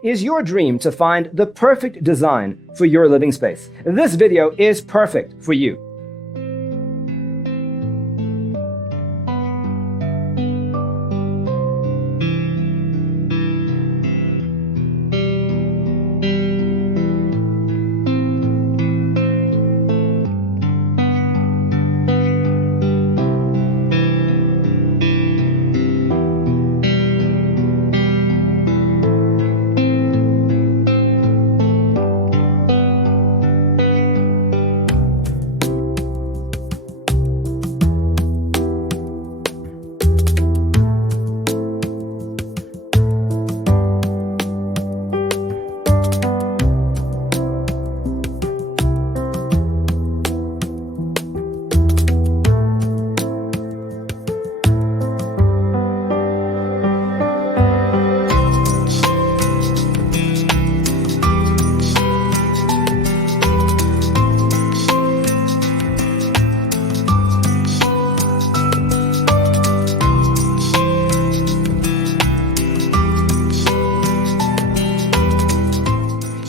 Is your dream to find the perfect design for your living space? This video is perfect for you.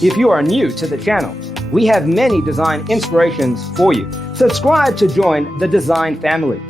If you are new to the channel, we have many design inspirations for you. Subscribe to join the design family.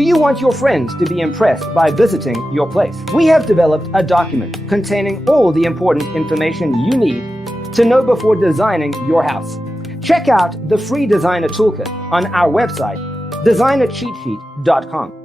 Do you want your friends to be impressed by visiting your place? We have developed a document containing all the important information you need to know before designing your house. Check out the free designer toolkit on our website, designercheatsheet.com.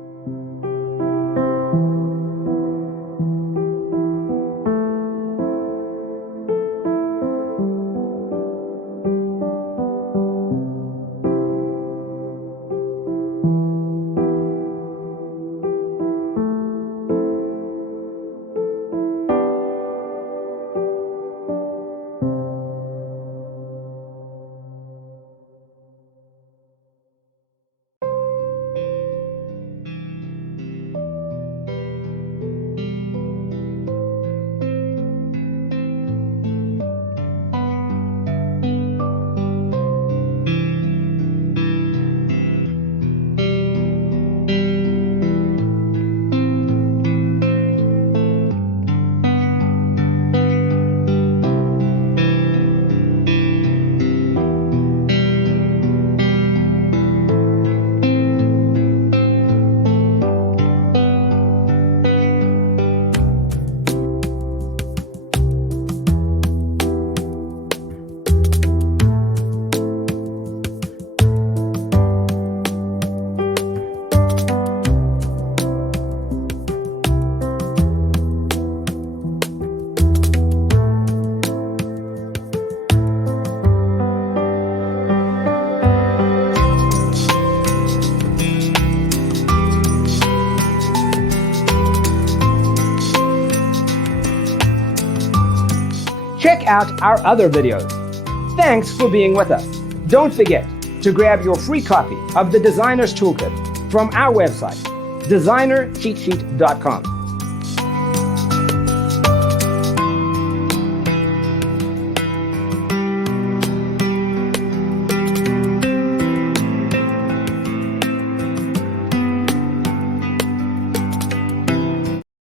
Check out our other videos. Thanks for being with us. Don't forget to grab your free copy of the Designer's Toolkit from our website, designercheatsheet.com.